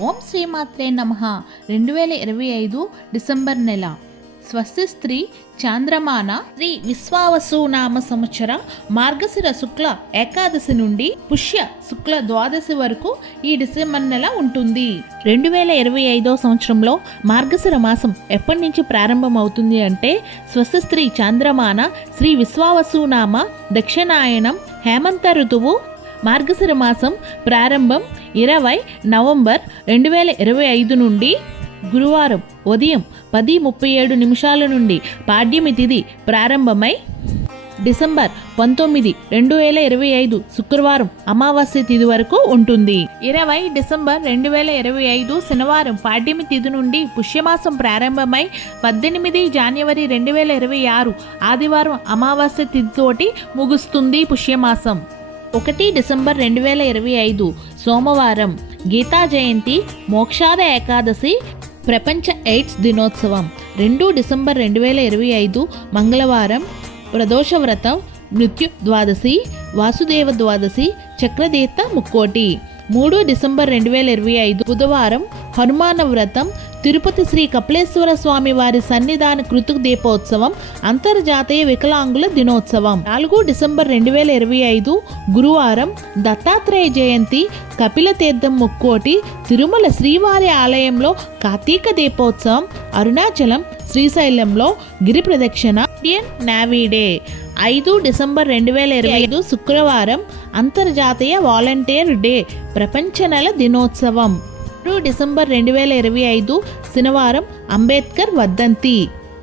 ఓం శ్రీమాత్రే నమః. 2025 డిసెంబర్ నెల స్వస్తి స్త్రీ చాంద్రమాన శ్రీ విశ్వావసునామ సంవత్సర మార్గశిర శుక్ల ఏకాదశి నుండి పుష్య శుక్ల ద్వాదశి వరకు ఈ డిసెంబర్ నెల ఉంటుంది. 2025 సంవత్సరంలో మార్గశిర మాసం ఎప్పటి నుంచి ప్రారంభం అవుతుంది అంటే స్వస్తి స్త్రీ చాంద్రమాన శ్రీ విశ్వావసునామ దక్షిణాయనం హేమంత ఋతువు మార్గశిర మాసం ప్రారంభం 20 నవంబర్ 2025 నుండి గురువారం ఉదయం 10:37 నుండి పాడ్యమి తిథి ప్రారంభమై డిసెంబర్ 19, 2025 శుక్రవారం అమావాస్య తిథి వరకు ఉంటుంది. 20 డిసెంబర్ 2025 శనివారం పాడ్యమి తిథి నుండి పుష్యమాసం ప్రారంభమై 18 జనవరి 2026 ఆదివారం అమావాస్య తిథితోటి ముగుస్తుంది పుష్యమాసం. 1 డిసెంబర్ 2025 సోమవారం గీతా జయంతి మోక్షాద ఏకాదశి ప్రపంచ ఎయిడ్స్ దినోత్సవం. 2 డిసెంబర్ 2025 మంగళవారం ప్రదోష వ్రతం మృత్యు ద్వాదశి వాసుదేవ ద్వాదశి చక్రదీర్థ ముక్కోటి. 3 డిసెంబర్ 2025 బుధవారం హనుమాన వ్రతం తిరుపతి శ్రీ కపిలేశ్వర స్వామి వారి సన్నిధాన కృతుక్ దీపోత్సవం అంతర్జాతీయ వికలాంగుల దినోత్సవం. 4 డిసెంబర్ 2025 గురువారం దత్తాత్రేయ జయంతి కపిల తీర్థం ముక్కోటి తిరుమల శ్రీవారి ఆలయంలో కార్తీక దీపోత్సవం అరుణాచలం శ్రీశైలంలో గిరి ప్రదక్షిణ ఇండియన్ నేవీ డే. 5 డిసెంబర్ 2025 శుక్రవారం అంతర్జాతీయ వాలంటీర్ డే ప్రపంచ నెల దినోత్సవం. 2 డిసెంబర్ 2025 శనివారం అంబేద్కర్ వర్ధంతి.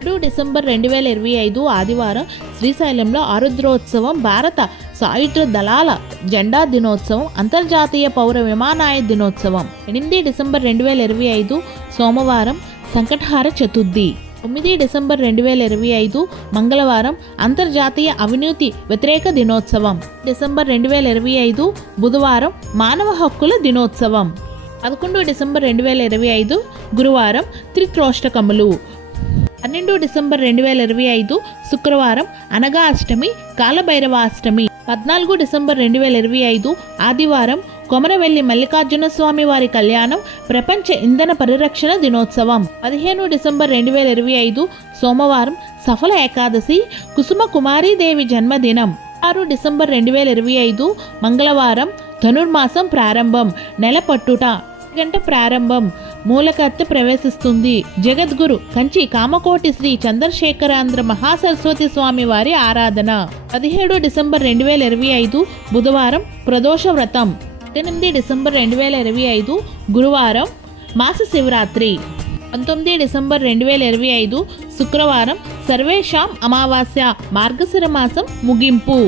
2 డిసెంబర్ 2025 ఆదివారం శ్రీశైలంలో ఆరుద్రోత్సవం భారత సాయుధ దళాల జెండా దినోత్సవం అంతర్జాతీయ పౌర విమానాయ దినోత్సవం. 8 డిసెంబర్ 2025 సోమవారం సంకటహార చతుర్థి. 9 డిసెంబర్ 2025 మంగళవారం అంతర్జాతీయ అవినీతి వ్యతిరేక దినోత్సవం. డిసెంబర్ 2025 బుధవారం మానవ హక్కుల దినోత్సవం. 11 డిసెంబర్ 2025 గురువారం త్రిత్రోష్టకములు. 12 డిసెంబర్ 2025 శుక్రవారం అనగా అష్టమి కాలభైరవాష్టమి. 14 డిసెంబర్ 2025 ఆదివారం కొమరవెల్లి మల్లికార్జున స్వామి వారి కళ్యాణం ప్రపంచ ఇంధన పరిరక్షణ దినోత్సవం. 15 డిసెంబర్ 2025 సోమవారం సఫల ఏకాదశి కుసుమ కుమారీదేవి జన్మదినం. 6 డిసెంబర్ 2025 మంగళవారం ధనుర్మాసం ప్రారంభం నెల పట్టుట గంట ప్రారంభం మూలకర్త ప్రవేశిస్తుంది. జగద్గురు కంచి కామకోటి శ్రీ చంద్రశేఖరాంధ్ర మహాసరస్వతి స్వామి వారి ఆరాధన. 17 డిసెంబర్ 2025 బుధవారం ప్రదోష వ్రతం. 18 డిసెంబర్ 2025 గురువారం మాస శివరాత్రి. 19 డిసెంబర్ 2025 శుక్రవారం సర్వేషాం అమావాస్య మార్గశిర మాసం ముగింపు.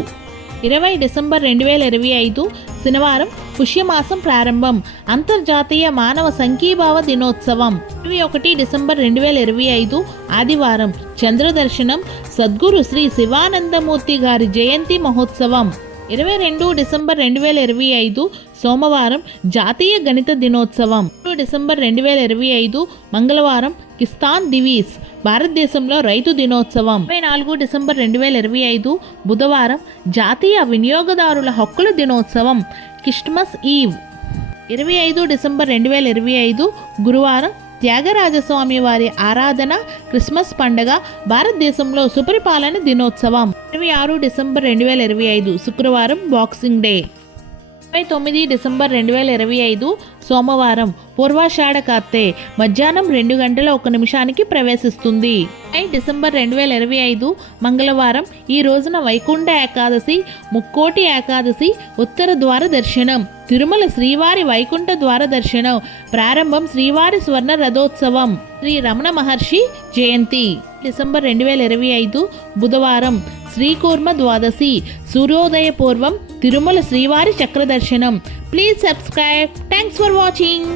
20 డిసెంబర్ 2025 శనివారం పుష్యమాసం ప్రారంభం అంతర్జాతీయ మానవ సంఘీభావ దినోత్సవం. 21 డిసెంబర్ 2025 ఆదివారం చంద్రదర్శనం సద్గురు శ్రీ శివానందమూర్తి గారి జయంతి మహోత్సవం. 22 డిసెంబర్ 2025 సోమవారం జాతీయ గణిత దినోత్సవం. 2 డిసెంబర్ 2025 మంగళవారం కిసాన్ దివస్ భారతదేశంలో రైతు దినోత్సవం. 24 డిసెంబర్ 2025 బుధవారం జాతీయ వినియోగదారుల హక్కుల దినోత్సవం క్రిస్మస్ ఈవ్. 25 డిసెంబర్ 2025 గురువారం త్యాగరాజస్వామి వారి ఆరాధన క్రిస్మస్ పండుగ భారతదేశంలో సుపరిపాలన దినోత్సవం. 26 డిసెంబర్ 2025 శుక్రవారం బాక్సింగ్ డే. 29 డిసెంబర్ 2025 సోమవారం పూర్వాషాఢ కార్తె మధ్యాహ్నం 2 గంటల 1 నిమిషానికి ప్రవేశిస్తుంది. 5 డిసెంబర్ 2025 మంగళవారం ఈ రోజున వైకుంఠ ఏకాదశి ముక్కోటి ఏకాదశి ఉత్తర ద్వార దర్శనం తిరుమల శ్రీవారి వైకుంఠ ద్వార దర్శనం ప్రారంభం శ్రీవారి స్వర్ణ రథోత్సవం శ్రీ రమణ మహర్షి జయంతి. డిసెంబర్ 2025 బుధవారం శ్రీకూర్మ ద్వాదశి సూర్యోదయ పూర్వం తిరుమల శ్రీవారి చక్రదర్శనం. Please subscribe. Thanks for watching.